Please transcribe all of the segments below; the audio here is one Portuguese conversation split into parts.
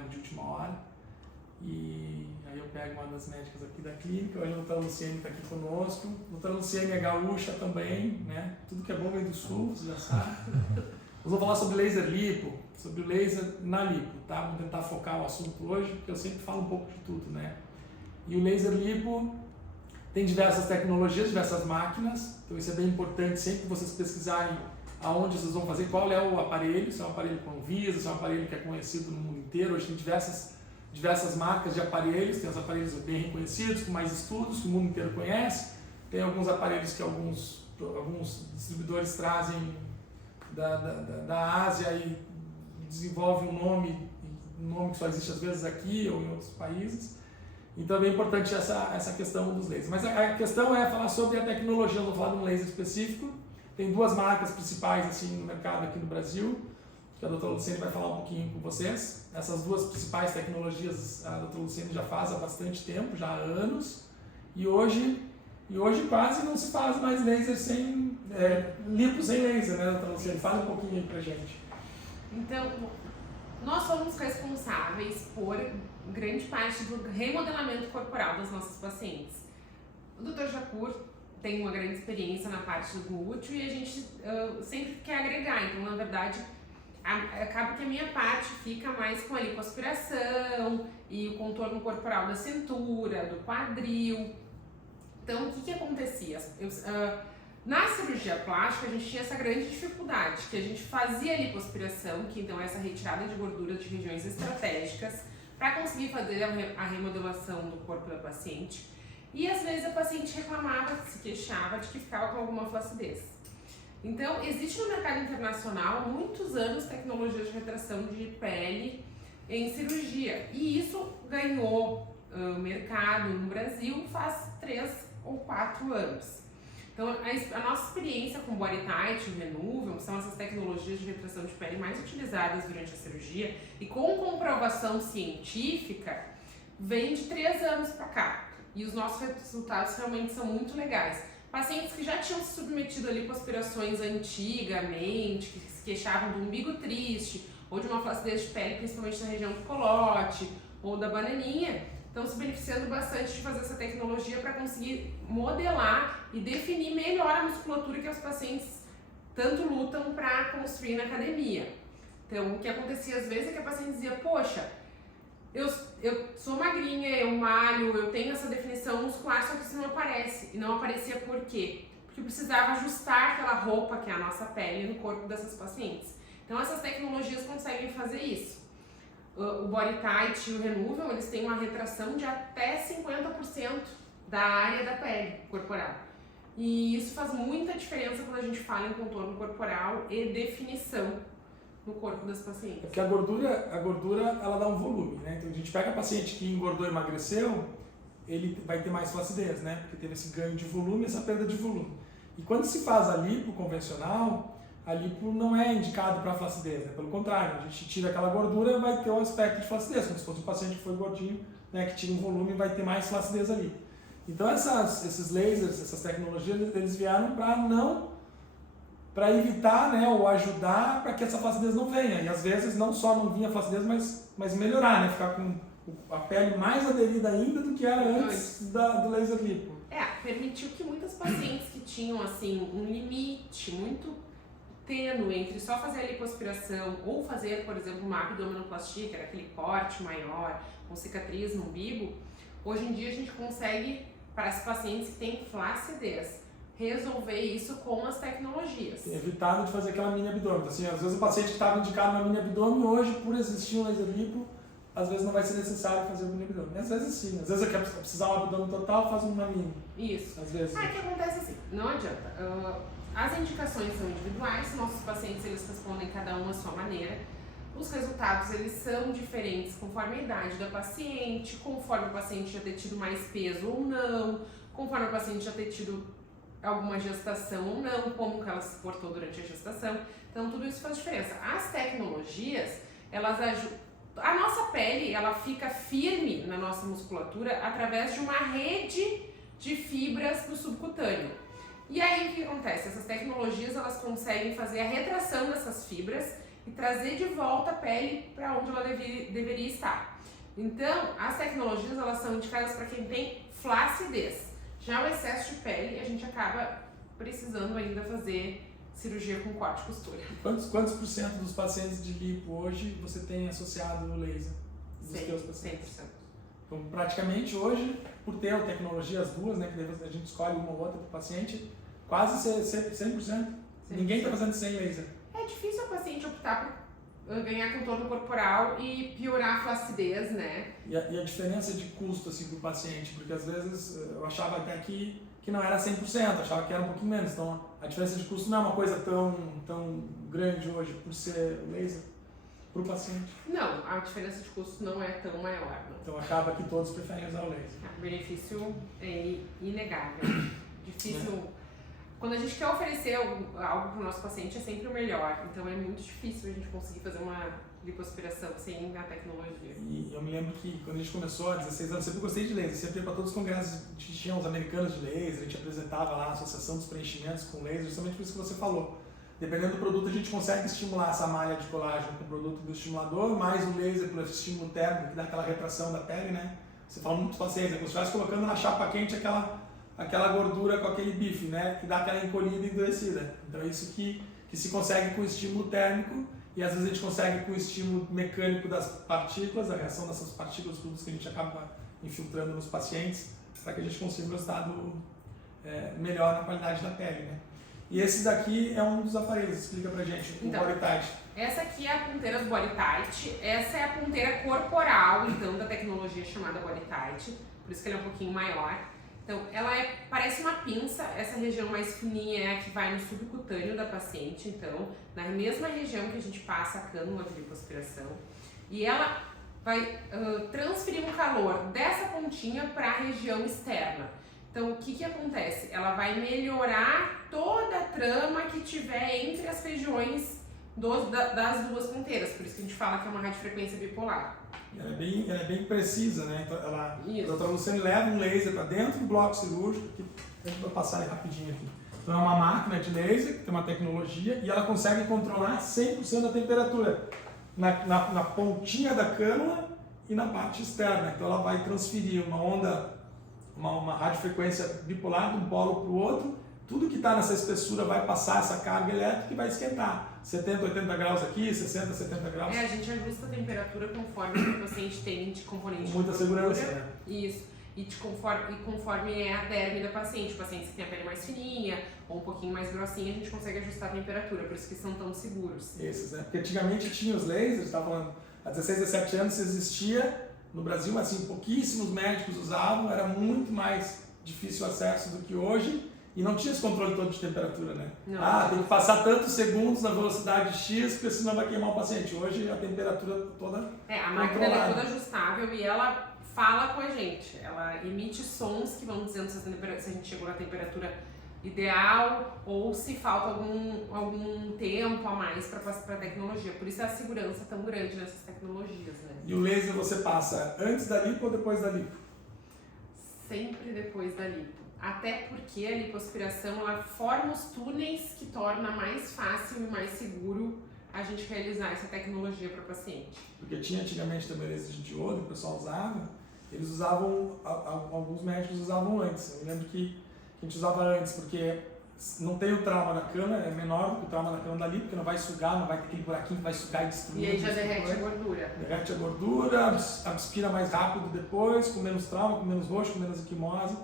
trabalho de última hora. E aí eu pego uma das médicas aqui da clínica, hoje a doutora Luciene está aqui conosco. A doutora Luciene é gaúcha também, né? Tudo que é bom vem do sul, você já sabe. Nós vamos falar sobre laser lipo, sobre o laser na lipo, tá? Vamos tentar focar o assunto hoje, porque eu sempre falo um pouco de tudo, né? E o laser lipo tem diversas tecnologias, diversas máquinas, então isso é bem importante sempre que vocês pesquisarem aonde vocês vão fazer, qual é o aparelho, se é um aparelho com Visa, se é um aparelho que é conhecido no mundo inteiro. Hoje tem diversas marcas de aparelhos, tem os aparelhos bem reconhecidos, com mais estudos, que o mundo inteiro conhece, tem alguns aparelhos que alguns distribuidores trazem da Ásia e desenvolvem um nome que só existe às vezes aqui ou em outros países. Então é bem importante essa questão dos lasers. Mas a questão é falar sobre a tecnologia, eu vou falar de um laser específico. Tem duas marcas principais assim, no mercado aqui no Brasil, que a doutora Luciene vai falar um pouquinho com vocês. Essas duas principais tecnologias a doutora Luciene já faz há bastante tempo, já há anos, e hoje quase não se faz mais laser lipo sem laser, né, doutora Luciene? Fala um pouquinho aí pra gente. Então, nós somos responsáveis por grande parte do remodelamento corporal das nossas pacientes. O Dr. Japur tem uma grande experiência na parte do glúteo e a gente sempre quer agregar, então na verdade acaba que a minha parte fica mais com a lipoaspiração e o contorno corporal da cintura, do quadril. Então o que acontecia? Na cirurgia plástica a gente tinha essa grande dificuldade, que a gente fazia a lipoaspiração, que então é essa retirada de gordura de regiões estratégicas, para conseguir fazer a remodelação do corpo da paciente. E às vezes a paciente reclamava, se queixava de que ficava com alguma flacidez. Então, existe no mercado internacional há muitos anos tecnologia de retração de pele em cirurgia. E isso ganhou mercado no Brasil faz 3 ou 4 anos. Então, a nossa experiência com Body Tight e o Renuvium são essas tecnologias de retração de pele mais utilizadas durante a cirurgia e com comprovação científica vem de 3 anos para cá. E os nossos resultados realmente são muito legais. Pacientes que já tinham se submetido a lipoaspirações antigamente, que se queixavam do umbigo triste, ou de uma flacidez de pele, principalmente na região do colote, ou da bananinha, estão se beneficiando bastante de fazer essa tecnologia para conseguir modelar e definir melhor a musculatura que os pacientes tanto lutam para construir na academia. Então, o que acontecia às vezes é que a paciente dizia, poxa, eu sou magrinha, eu malho, eu tenho essa definição muscular, só que isso não aparece. E não aparecia por quê? Porque precisava ajustar aquela roupa que é a nossa pele no corpo dessas pacientes. Então essas tecnologias conseguem fazer isso. O Body Tight e o Renuvium, eles têm uma retração de até 50% da área da pele corporal. E isso faz muita diferença quando a gente fala em contorno corporal e definição no corpo das pacientes. É porque a gordura ela dá um volume, né? Então a gente pega a paciente que engordou e emagreceu, ele vai ter mais flacidez, né? Porque teve esse ganho de volume e essa perda de volume. E quando se faz a lipo convencional, a lipo não é indicado para flacidez, né? Pelo contrário, a gente tira aquela gordura e vai ter um aspecto de flacidez, como se fosse um paciente que foi gordinho, né? Que tira um volume e vai ter mais flacidez ali. Então esses lasers, essas tecnologias, eles vieram para evitar, né, ou ajudar para que essa flacidez não venha. E às vezes não só não vinha a flacidez, mas melhorar, né? Ficar com a pele mais aderida ainda do que era antes do laser lipo. Permitiu que muitas pacientes que tinham assim um limite muito tênue entre só fazer a lipoaspiração ou fazer, por exemplo, uma abdominoplastia, que era aquele corte maior, com cicatriz no umbigo, hoje em dia a gente consegue, para as pacientes que têm flacidez, resolver isso com as tecnologias. Tem evitado de fazer aquela mini abdômen. Assim, às vezes o paciente que estava indicado uma mini abdômen, hoje, por existir um laser lipo, às vezes não vai ser necessário fazer uma mini abdômen. Às vezes sim, às vezes eu quero precisar de um abdômen total, faz uma mini. Isso. Às vezes. O que acontece assim, não adianta. As indicações são individuais, nossos pacientes eles respondem cada um à sua maneira. Os resultados eles são diferentes conforme a idade da paciente, conforme o paciente já ter tido mais peso ou não, conforme o paciente já ter tido alguma gestação ou não, como que ela se portou durante a gestação. Então tudo isso faz diferença. As tecnologias, elas ajudam. A nossa pele, ela fica firme na nossa musculatura através de uma rede de fibras do subcutâneo. E aí o que acontece? Essas tecnologias, elas conseguem fazer a retração dessas fibras e e trazer de volta a pele para onde ela deveria estar. Então, as tecnologias elas são indicadas para quem tem flacidez. Já o excesso de pele, a gente acaba precisando ainda fazer cirurgia com corte e costura. Quantos por cento dos pacientes de lipo hoje você tem associado o laser? Dos teus pacientes? 100%. Então, praticamente hoje, por ter a tecnologia, as duas, né, que a gente escolhe uma ou outra para o paciente, quase 100%. Ninguém está fazendo sem laser. É difícil o paciente optar por ganhar contorno corporal e piorar a flacidez, né? E a diferença de custo assim, para o paciente, porque às vezes eu achava até que não era 100%, achava que era um pouquinho menos. Então, a diferença de custo não é uma coisa tão grande hoje por ser laser para o paciente. Não, a diferença de custo não é tão maior. Não. Então, acaba que todos preferem usar o laser. O benefício é inegável. Difícil. Quando a gente quer oferecer algo para o nosso paciente, é sempre o melhor. Então, é muito difícil a gente conseguir fazer uma lipoaspiração sem a tecnologia. E eu me lembro que quando a gente começou há 16 anos, eu sempre gostei de laser, sempre ia para todos os congressos que tinham os americanos de laser, a gente apresentava lá a associação dos preenchimentos com laser, justamente por isso que você falou. Dependendo do produto, a gente consegue estimular essa malha de colágeno com o produto do estimulador, mais o laser para o estímulo térmico, que dá aquela retração da pele, né? Você fala muito paciente, é como se estivesse colocando na chapa quente aquela gordura com aquele bife, né? Que dá aquela encolhida e endurecida. Então é isso que se consegue com o estímulo térmico. E às vezes a gente consegue com o estímulo mecânico das partículas, a reação dessas partículas, produtos que a gente acaba infiltrando nos pacientes, para que a gente consiga um resultado melhor na qualidade da pele, né? E esse daqui é um dos aparelhos, explica pra gente, o então, Body Tight. Essa aqui é a ponteira do Body Tight, essa é a ponteira corporal, então, da tecnologia chamada Body Tight, por isso que ela é um pouquinho maior. Então, ela parece uma pinça, essa região mais fininha é a que vai no subcutâneo da paciente, então, na mesma região que a gente passa a cânula de lipoaspiração, e ela vai transferir um calor dessa pontinha para a região externa. Então, o que acontece? Ela vai melhorar toda a trama que tiver entre as regiões das duas ponteiras, por isso que a gente fala que é uma radiofrequência bipolar. Ela é bem precisa, né? Então, a doutora Luciane leva um laser para dentro do bloco cirúrgico, que a gente vai passar rapidinho aqui. Então é uma máquina de laser, que tem uma tecnologia, e ela consegue controlar 100% da temperatura na pontinha da cânula e na parte externa. Então ela vai transferir uma onda, uma radiofrequência bipolar de um polo para o outro. Tudo que está nessa espessura vai passar essa carga elétrica e vai esquentar. 70, 80 graus aqui, 60, 70 graus. A gente ajusta a temperatura conforme o paciente tem de componente de muita segurança, né? Isso. E conforme é a derme da paciente. Pacientes que têm a pele mais fininha ou um pouquinho mais grossinha, a gente consegue ajustar a temperatura, por isso que são tão seguros. Esses, né? Porque antigamente tinha os lasers, estava falando, há 16, 17 anos isso existia no Brasil, mas assim, pouquíssimos médicos usavam, era muito mais difícil o acesso do que hoje. E não tinha esse controle todo de temperatura, né? Não, tem que passar tantos segundos na velocidade X, porque senão vai queimar o paciente. Hoje a temperatura toda a máquina é toda ajustável e ela fala com a gente. Ela emite sons que vão dizendo se a gente chegou na temperatura ideal ou se falta algum tempo a mais para a tecnologia. Por isso a segurança tão grande nessas tecnologias, né? E o laser você passa antes da lipo ou depois da lipo? Sempre depois da lipo. Até porque a lipoaspiração ela forma os túneis que torna mais fácil e mais seguro a gente realizar essa tecnologia para o paciente. Porque tinha antigamente também laser de diodo, que o pessoal usava, eles usavam, alguns médicos usavam antes. Eu lembro que a gente usava antes, porque não tem o trauma da cana, é menor do que o trauma da cana da lipo, porque não vai sugar, não vai ter aquele buraquinho que vai sugar e destruir. E aí já derrete a gordura. Derrete a gordura, aspira mais rápido depois, com menos trauma, com menos roxo, com menos equimose.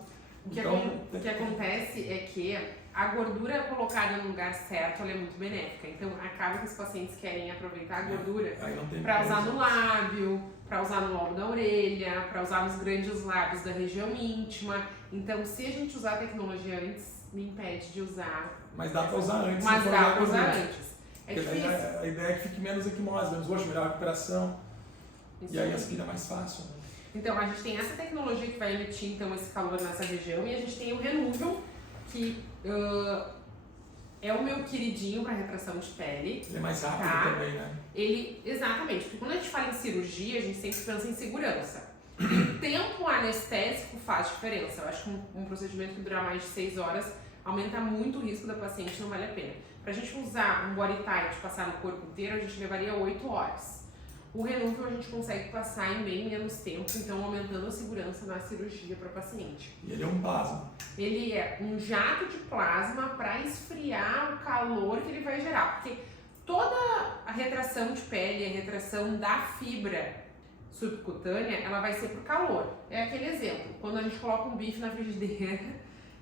O que acontece é que a gordura colocada no lugar certo ela é muito benéfica. Então acaba que os pacientes querem aproveitar a gordura para usar no lábio, para usar no lobo da orelha, para usar nos grandes lábios da região íntima. Então se a gente usar a tecnologia antes, me impede de usar. Mas dá para usar antes. Mas dá para usar antes. É difícil. A ideia é que fique menos equimose, menos roxo, melhor recuperação. E aí aspira mais fácil. Né? Então, a gente tem essa tecnologia que vai emitir então, esse calor nessa região e a gente tem o Renuvium, que é o meu queridinho para retração de pele. Ele é mais rápido também, né? Exatamente, porque quando a gente fala em cirurgia, a gente sempre pensa em segurança. O tempo anestésico faz diferença. Eu acho que um procedimento que durar mais de 6 horas aumenta muito o risco da paciente, não vale a pena. Pra gente usar um body tight, passar no corpo inteiro, a gente levaria 8 horas. O Renúvel a gente consegue passar em bem menos tempo, então aumentando a segurança na cirurgia para paciente. E ele é um plasma. Ele é um jato de plasma para esfriar o calor que ele vai gerar, porque toda a retração de pele, a retração da fibra subcutânea, ela vai ser por calor. É aquele exemplo, quando a gente coloca um bife na frigideira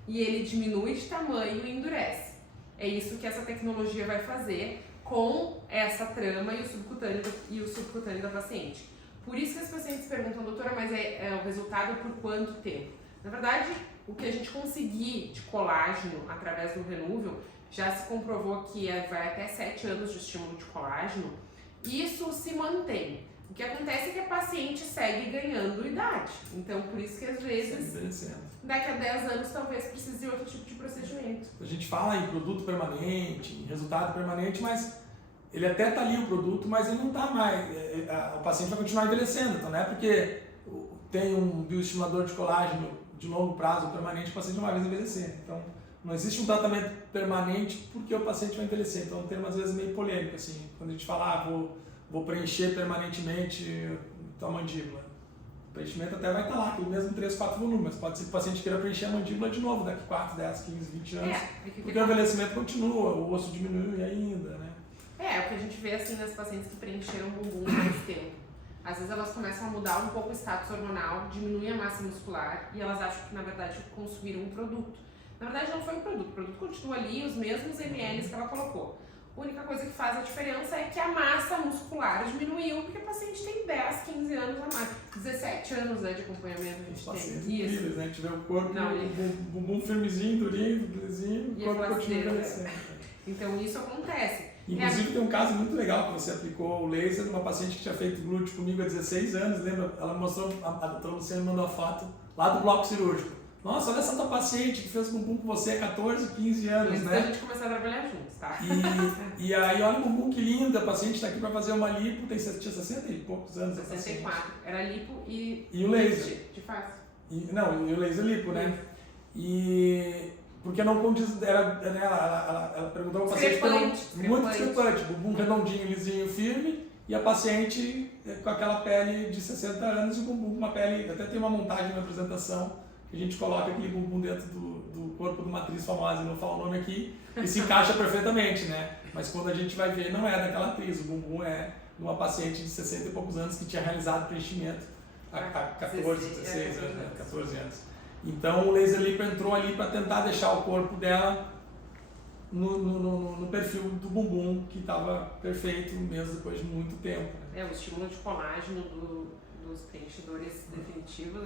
e ele diminui de tamanho e endurece. É isso que essa tecnologia vai fazer com essa trama e o subcutâneo da paciente. Por isso que as pacientes perguntam, doutora, mas é o resultado por quanto tempo? Na verdade, o que a gente conseguir de colágeno através do Renúvel, já se comprovou que vai até 7 anos de estímulo de colágeno, e isso se mantém. O que acontece é que a paciente segue ganhando idade. Então, por isso que às vezes, daqui a 10 anos, talvez precise de outro tipo de procedimento. A gente fala em produto permanente, em resultado permanente, mas ele até está ali o produto, mas ele não está mais. O paciente vai continuar envelhecendo. Então, não é porque tem um bioestimulador de colágeno de longo prazo permanente, o paciente não vai mais envelhecer. Então, não existe um tratamento permanente porque o paciente vai envelhecer. Então, é um termo às vezes meio polêmico, assim, quando a gente fala, vou preencher permanentemente a mandíbula. O preenchimento até vai estar lá, aquele mesmo 3, 4 volumes. Pode ser que o paciente queira preencher a mandíbula de novo daqui 4, 10, 15, 20 anos. Porque o envelhecimento continua, o osso diminui ainda, né? É o que a gente vê assim nas pacientes que preencheram o bumbum mais tempo. Às vezes elas começam a mudar um pouco o status hormonal, diminui a massa muscular e elas acham que na verdade consumiram um produto. Na verdade não foi um produto, o produto continua ali, os mesmos ml que ela colocou. A única coisa que faz a diferença é que a massa muscular diminuiu, porque a paciente tem 10, 15 anos a mais. 17 anos, né, de acompanhamento a gente tem. Incríveis, né? A gente vê o corpo, o bumbum firmezinho, durinho, durinho, o corpo continua envelhecendo. Então isso acontece. Inclusive tem um caso muito legal que você aplicou o laser numa paciente que tinha feito glúteo comigo há 16 anos, lembra? Ela mostrou, a doutora Luciana mandou a foto lá do bloco cirúrgico. Nossa, olha essa tua paciente que fez bumbum com você há 14, 15 anos, antes né? da gente começar a trabalhar juntos, tá? E aí, olha o bumbum que lindo, a paciente está aqui para fazer uma lipo, tinha 60 e poucos anos. 64, era lipo e o laser. De face. E o laser lipo, né? E porque não condiz, ela perguntou ao paciente muito discrepante, bumbum redondinho, lisinho, firme, e a paciente com aquela pele de 60 anos e o bumbum com uma pele, até tem uma montagem na apresentação, que a gente coloca aquele bumbum dentro do corpo de uma atriz famosa, não vou falar o nome aqui, e se encaixa perfeitamente, né? Mas quando a gente vai ver, não é daquela atriz, o bumbum é de uma paciente de 60 e poucos anos que tinha realizado preenchimento há 14, 16 anos, né? 14 anos. Então o laser lipo entrou ali para tentar deixar o corpo dela no perfil do bumbum, que estava perfeito mesmo depois de muito tempo. Né? O estímulo de colágeno dos preenchedores definitivos,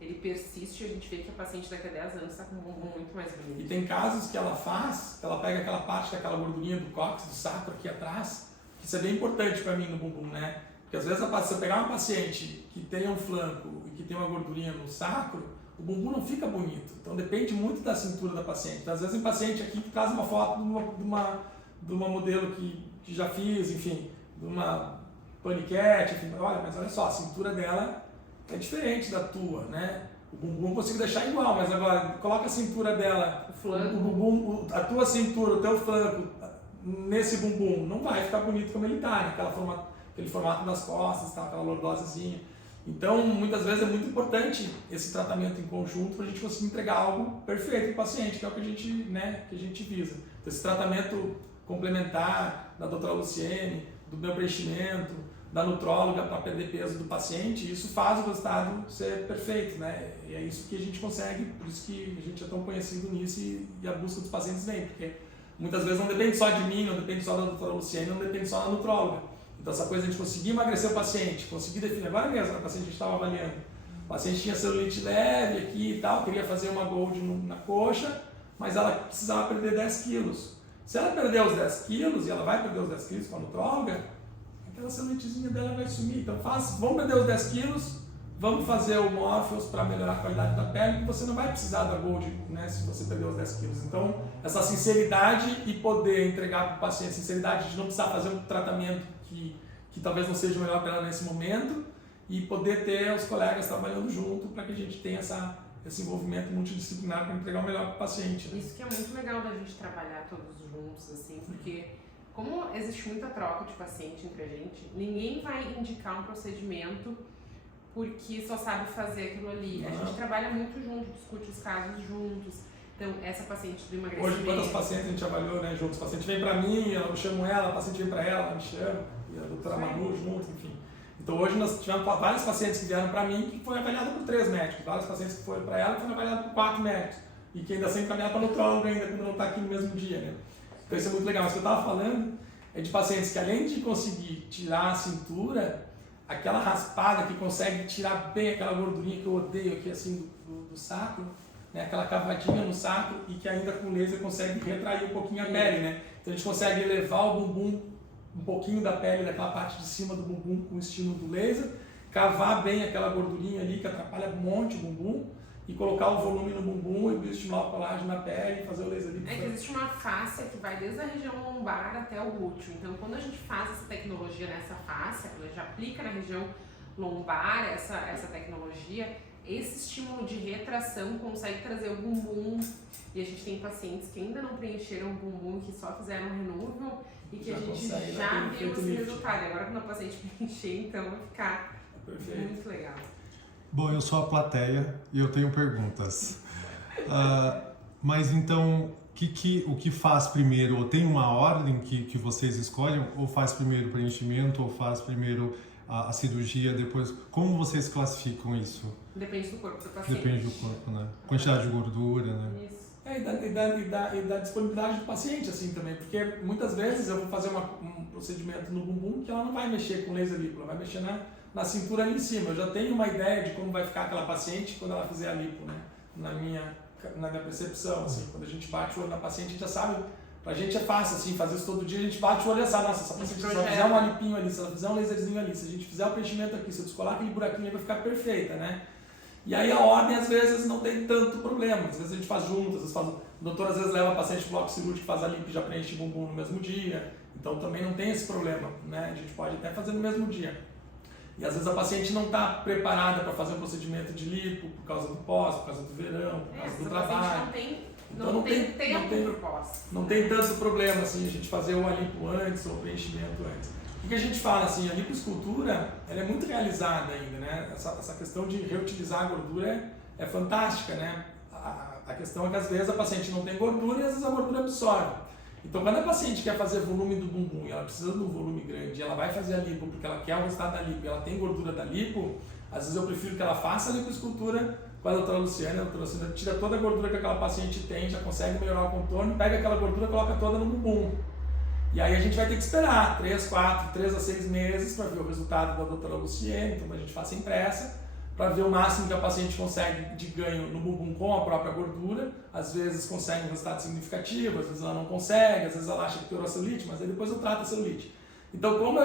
ele persiste e a gente vê que a paciente daqui a 10 anos está com um bumbum muito mais bonito. E tem casos que ela faz, ela pega aquela parte, aquela gordurinha do cóccix, do sacro aqui atrás, que isso é bem importante para mim no bumbum, né? Porque às vezes se eu pegar uma paciente que tem um flanco e que tem uma gordurinha no sacro, o bumbum não fica bonito. Então depende muito da cintura da paciente. Então, às vezes tem paciente aqui que traz uma foto de uma modelo que já fiz, enfim, de uma paniquete, enfim, mas olha só, a cintura dela é diferente da tua, né? O bumbum eu consigo deixar igual, mas agora coloca a cintura dela, o bumbum, a tua cintura, o teu flanco nesse bumbum, não vai ficar bonito como ele está, né? Aquele formato das costas, tá? Aquela lordosezinha. Então, muitas vezes é muito importante esse tratamento em conjunto para a gente conseguir entregar algo perfeito para o paciente, que é o que a gente, né, que a gente visa. Então, esse tratamento complementar da doutora Luciene, do meu preenchimento, da nutróloga para perder peso do paciente, isso faz o resultado ser perfeito, né? E é isso que a gente consegue, por isso que a gente é tão conhecido nisso e a busca dos pacientes vem, porque muitas vezes não depende só de mim, não depende só da doutora Luciene, não depende só da nutróloga. Então essa coisa de a gente conseguir emagrecer o paciente, conseguir definir, agora mesmo a paciente estava avaliando, o paciente tinha celulite leve aqui e tal, queria fazer uma gold na coxa, mas ela precisava perder 10 quilos. Se ela perder os 10 quilos, e ela vai perder os 10 quilos com a nutróloga, aquela celulitezinha dela vai sumir. Então vamos perder os 10 quilos, vamos fazer o Morpheus para melhorar a qualidade da pele, e você não vai precisar da gold, né, se você perder os 10 quilos. Então essa sinceridade e poder entregar para o paciente, sinceridade de não precisar fazer um tratamento que talvez não seja o melhor para ela nesse momento, e poder ter os colegas trabalhando junto para que a gente tenha esse envolvimento multidisciplinar para entregar o melhor para o paciente. Né? Isso que é muito legal da gente trabalhar todos juntos, assim, porque como existe muita troca de paciente entre a gente, ninguém vai indicar um procedimento porque só sabe fazer aquilo ali. A gente trabalha muito junto, discute os casos juntos. Então, essa paciente do emagrecimento... Hoje, quantas pacientes a gente trabalhou, né, juntos? O paciente vem para mim, eu chamo ela, a paciente vem para ela me chama, e a doutora Manu junto, enfim. Então, hoje nós tivemos vários pacientes que vieram para mim que foi avaliado por 3 médicos, vários pacientes que foram para ela que foram avaliados por 4 médicos, e que ainda sem encaminhar para nutrólogo ainda, quando não está aqui no mesmo dia, né? Então, isso é muito legal. Mas o que eu estava falando é de pacientes que, além de conseguir tirar a cintura, aquela raspada que consegue tirar bem aquela gordurinha que eu odeio aqui, assim, do sacro, né, aquela cavadinha no sacro e que ainda com laser consegue retrair um pouquinho a pele, né? Então a gente consegue elevar o bumbum um pouquinho da pele, daquela parte de cima do bumbum com o estímulo do laser, cavar bem aquela gordurinha ali que atrapalha um monte o bumbum e colocar o volume no bumbum e estimular o colágeno na pele e fazer o laser ali. É que existe uma fáscia que vai desde a região lombar até o glúteo. Então quando a gente faz essa tecnologia nessa fáscia, quando a gente aplica na região lombar essa tecnologia, esse estímulo de retração consegue trazer o bumbum, e a gente tem pacientes que ainda não preencheram o bumbum, que só fizeram um renúvel e que a gente já viu esse resultado. Agora quando a paciente preencher, então vai ficar muito legal. Bom, eu sou a plateia e eu tenho perguntas. Mas então, o que faz primeiro? Ou tem uma ordem que vocês escolhem? Ou faz primeiro o preenchimento, ou faz primeiro a cirurgia, depois... Como vocês classificam isso? Depende do corpo do paciente. Depende do corpo, né? Quantidade de gordura, né? Isso. E da disponibilidade do paciente, assim, também. Porque muitas vezes eu vou fazer um procedimento no bumbum que ela não vai mexer com laser lipo, ela vai mexer na cintura ali em cima. Eu já tenho uma ideia de como vai ficar aquela paciente quando ela fizer a lipo, né? Na minha percepção, assim. Quando a gente bate o olho na paciente, a gente já sabe... Pra gente é fácil, assim, fazer isso todo dia, a gente bate o olho e sabe, nossa, essa paciente, se ela fizer um alipinho ali, se ela fizer um laserzinho ali, se a gente fizer o preenchimento aqui, se eu descolar aquele buraquinho ali, vai ficar perfeita, né? E aí a ordem, às vezes, não tem tanto problema. Às vezes a gente faz junto, às vezes o doutor às vezes leva a paciente pro bloco cirúrgico, faz a lipo e já preenche o bumbum no mesmo dia. Então também não tem esse problema, né? A gente pode até fazer no mesmo dia. E às vezes a paciente não está preparada para fazer um procedimento de lipo por causa do pós, por causa do verão, por causa do trabalho. Então não tem tempo pro pós. Não tem tanto problema assim, a gente fazer uma lipo antes ou o preenchimento antes. O que a gente fala assim, a lipoescultura ela é muito realizada ainda, né? Essa questão de reutilizar a gordura é fantástica, né? A questão é que às vezes a paciente não tem gordura e às vezes a gordura absorve. Então quando a paciente quer fazer volume do bumbum e ela precisa de um volume grande, ela vai fazer a lipo porque ela quer o resultado da lipo e ela tem gordura da lipo, às vezes eu prefiro que ela faça a lipoescultura com a doutora Luciana. A doutora Luciana tira toda a gordura que aquela paciente tem, já consegue melhorar o contorno, pega aquela gordura e coloca toda no bumbum. E aí a gente vai ter que esperar 3 a 6 meses para ver o resultado da doutora Luciene, então a gente faz sem pressa, para ver o máximo que a paciente consegue de ganho no bumbum com a própria gordura. Às vezes consegue um resultado significativo, às vezes ela não consegue, às vezes ela acha que piorou a celulite, mas aí depois eu trato a celulite. Então como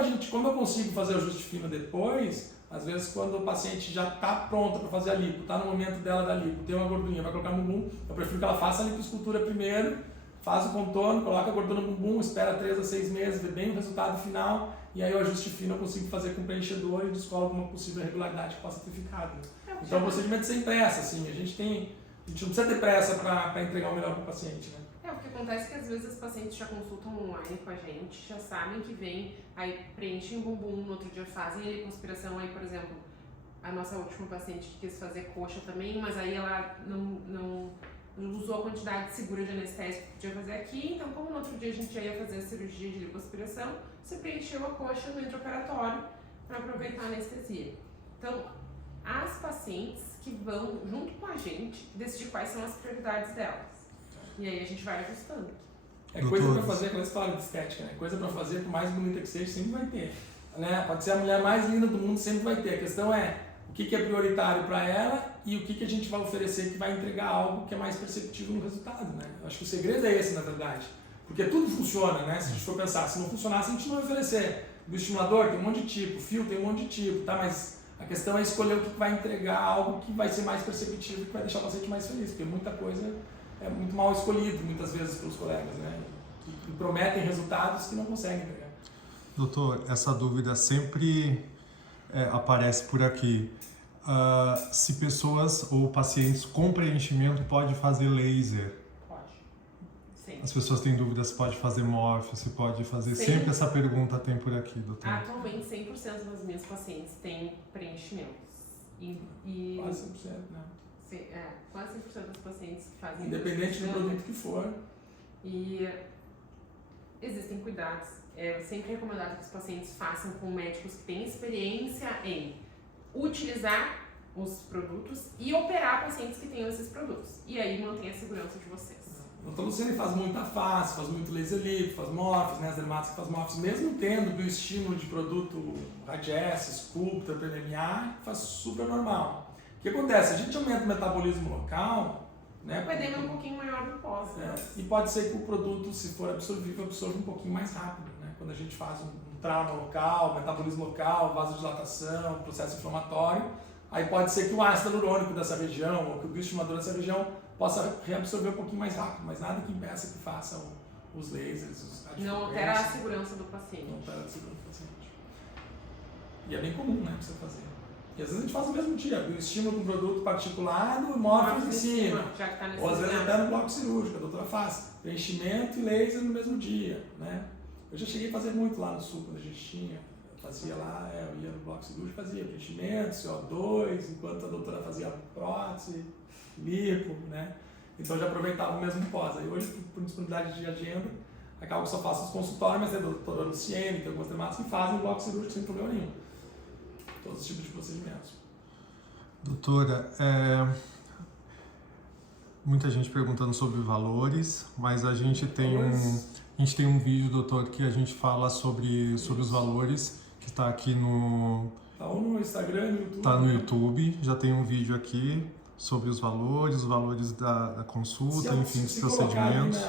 eu consigo fazer o ajuste fino depois, às vezes quando o paciente já está pronta para fazer a lipo, está no momento dela da lipo, tem uma gordurinha, vai colocar no bumbum, eu prefiro que ela faça a lipoescultura primeiro, faz o contorno, coloca a gordura no bumbum, espera 3 a 6 meses, vê bem o resultado final, e aí o ajuste fino eu consigo fazer com preenchedor e descolo alguma possível irregularidade que possa ter ficado. Então o procedimento sem pressa, assim, a gente não precisa ter pressa para entregar o melhor para o paciente, né? O que acontece é que às vezes os pacientes já consultam online com a gente, já sabem que vem, aí preenchem o bumbum, no outro dia fazem a lipoaspiração, aí por exemplo, a nossa última paciente que quis fazer coxa também, mas aí ela não usou a quantidade segura de anestésico que podia fazer aqui, então como no outro dia a gente já ia fazer a cirurgia de lipoaspiração, você preencheu a coxa no intraoperatório para aproveitar a anestesia. Então, as pacientes que vão junto com a gente decidir quais são as prioridades delas. E aí a gente vai ajustando. É coisa para fazer, aquela história de estética, né? Coisa para fazer, por mais bonita que seja, sempre vai ter. Né? Pode ser a mulher mais linda do mundo, sempre vai ter. A questão é o que é prioritário para ela e o que a gente vai oferecer que vai entregar algo que é mais perceptível no resultado, né? Eu acho que o segredo é esse, na verdade. Porque tudo funciona, né? Se a gente for pensar, se não funcionasse, a gente não vai oferecer. O estimulador tem um monte de tipo, o fio tem um monte de tipo, tá? Mas a questão é escolher o que vai entregar algo que vai ser mais perceptível e que vai deixar o paciente mais feliz, porque muita coisa é muito mal escolhido, muitas vezes, pelos colegas, né? E prometem resultados que não conseguem entregar. Doutor, essa dúvida sempre aparece por aqui. se pessoas ou pacientes com preenchimento pode fazer laser. Pode. Sim. As pessoas têm dúvidas se pode fazer morph, se pode fazer... Sim. Sempre essa pergunta tem por aqui, doutor. Atualmente, 100% das minhas pacientes têm preenchimentos. E Quase 100%, né? quase 100% das pacientes que fazem Independente do produto que for. E existem cuidados. É sempre recomendado que os pacientes façam com médicos que têm experiência em utilizar os produtos e operar pacientes que tenham esses produtos. E aí mantém a segurança de vocês. O Dr. Luciene faz muita face, faz muito laser lipo, faz morphs, né? As dermatos faz morphs, mesmo tendo bioestímulo de produto Radiesse, Sculptra, PMMA, faz super normal. O que acontece? A gente aumenta o metabolismo local, né? O edema é um pouquinho maior no pós. E pode ser que o produto, se for absorvível, absorva um pouquinho mais rápido, né? Quando a gente faz um trauma local, metabolismo local, vasodilatação, processo inflamatório, aí pode ser que o ácido hialurônico dessa região, ou que o bioestimulador dessa região, possa reabsorver um pouquinho mais rápido, mas nada que impeça que façam os lasers, Não altera a segurança do paciente. Não altera a segurança do paciente. E é bem comum, né, pra você fazer. E às vezes a gente faz no mesmo dia, bioestímulo com produto particulado e morphs em cima. Já que tá Ou às vezes até no bloco cirúrgico, a doutora faz preenchimento e laser no mesmo dia, né? Eu já cheguei a fazer muito lá no sul, quando a gente tinha, eu fazia lá, eu ia no bloco cirúrgico, fazia preenchimento, CO2, enquanto a doutora fazia prótese, lipo, né? Então eu já aproveitava o mesmo pós. Aí hoje, por disponibilidade de agenda, acabo que só faço os consultórios, mas tem a doutora Luciene, tem algumas dermatos que fazem bloco cirúrgico sem problema nenhum. Todos os tipos de procedimentos. Doutora, muita gente perguntando sobre valores, mas a gente tem um vídeo, doutor, que a gente fala sobre os valores, que está aqui no... Tá no Instagram, no YouTube. Está no YouTube, já tem um vídeo aqui sobre os valores da consulta, enfim, dos procedimentos.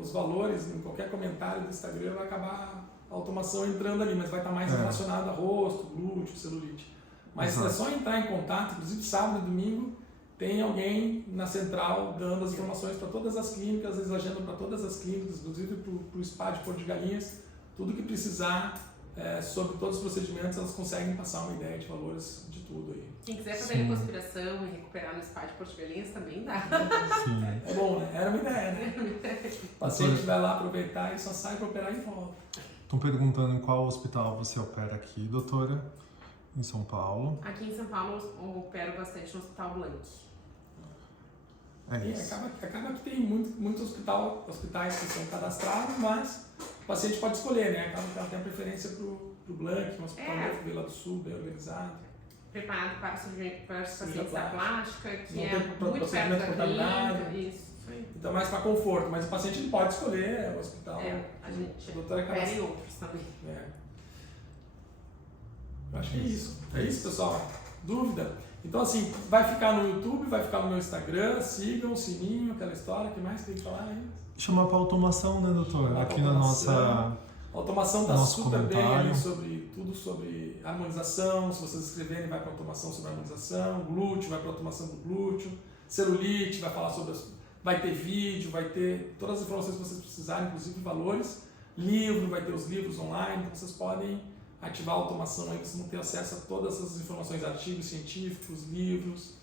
Os valores em qualquer comentário do Instagram, vai acabar a automação entrando ali, mas vai estar mais relacionado a rosto, glúteo, celulite. Mas é só entrar em contato, inclusive sábado e domingo, tem alguém na central dando as informações para todas as clínicas, eles agendam para todas as clínicas, inclusive para o spa de Porto de Galinhas, tudo que precisar sobre todos os procedimentos, elas conseguem passar uma ideia de valores de tudo aí. Quem quiser fazer lipoaspiração e recuperar no spa de Porto de Galinhas também dá. Sim. É bom, né? Era uma ideia, né? O paciente vai lá aproveitar e só sai para operar e volta. Estão perguntando em qual hospital você opera aqui, doutora? Em São Paulo. Aqui em São Paulo eu opero bastante no Hospital Blank. Acaba que tem muitos hospitais que são cadastrados, mas o paciente pode escolher, né? Acaba que ela tem a preferência pro Blank, um hospital novo, veio lá do sul, bem organizado. Preparado para os pacientes da plástica, que não é tem muito perto da clínica. Isso. Então, mais para conforto, mas o paciente ele pode escolher o hospital. A gente opera em outros também. Eu acho que é isso. É isso, pessoal. Dúvida? Então, assim, vai ficar no YouTube, vai ficar no meu Instagram, sigam o sininho, aquela história, o que mais tem que falar aí? Chamar para automação, né, doutor? Aqui na nossa... A automação está super bem ali tudo sobre harmonização. Se vocês escreverem, vai para automação sobre harmonização. Glúteo, vai para automação do glúteo. Celulite, vai falar sobre... Vai ter vídeo, vai ter todas as informações que vocês precisarem, inclusive valores. Livro, vai ter os livros online, então vocês podem ativar a automação aí, vocês vão ter acesso a todas essas informações, artigos científicos, livros,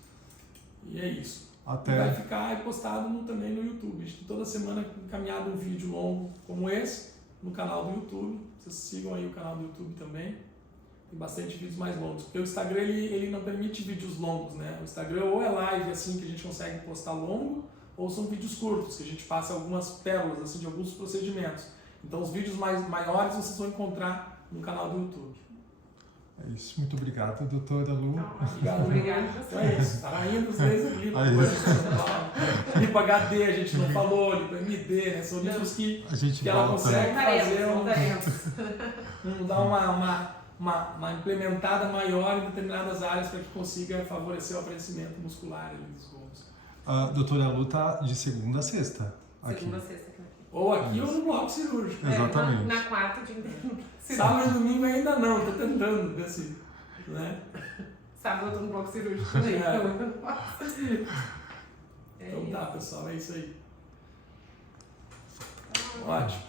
e é isso. E vai ficar postado também no YouTube. A gente toda semana encaminhado um vídeo longo como esse no canal do YouTube. Vocês sigam aí o canal do YouTube também. Tem bastante vídeos mais longos, porque o Instagram ele não permite vídeos longos, né? O Instagram ou é live assim que a gente consegue postar longo, ou são vídeos curtos, que a gente passa algumas pérolas assim, de alguns procedimentos. Então os vídeos maiores vocês vão encontrar no canal do YouTube. É isso. Muito obrigado, doutora Lu. Obrigado a você. Então é isso. Tá indo os vezes ali. Lipo HD a gente não falou, Lipo MD, né? São livros que ela consegue fazer dar uma implementada maior em determinadas áreas para que consiga favorecer o aparecimento muscular dos gomos. A doutora Lu tá de segunda a sexta. Segunda a sexta aqui. Ou aqui ou no bloco cirúrgico. Exatamente. Na quarta de inteiro. Sábado e domingo ainda não, tô tentando ver se. Né? Sábado eu tô no bloco cirúrgico também. Então tá, pessoal, é isso aí. Ótimo.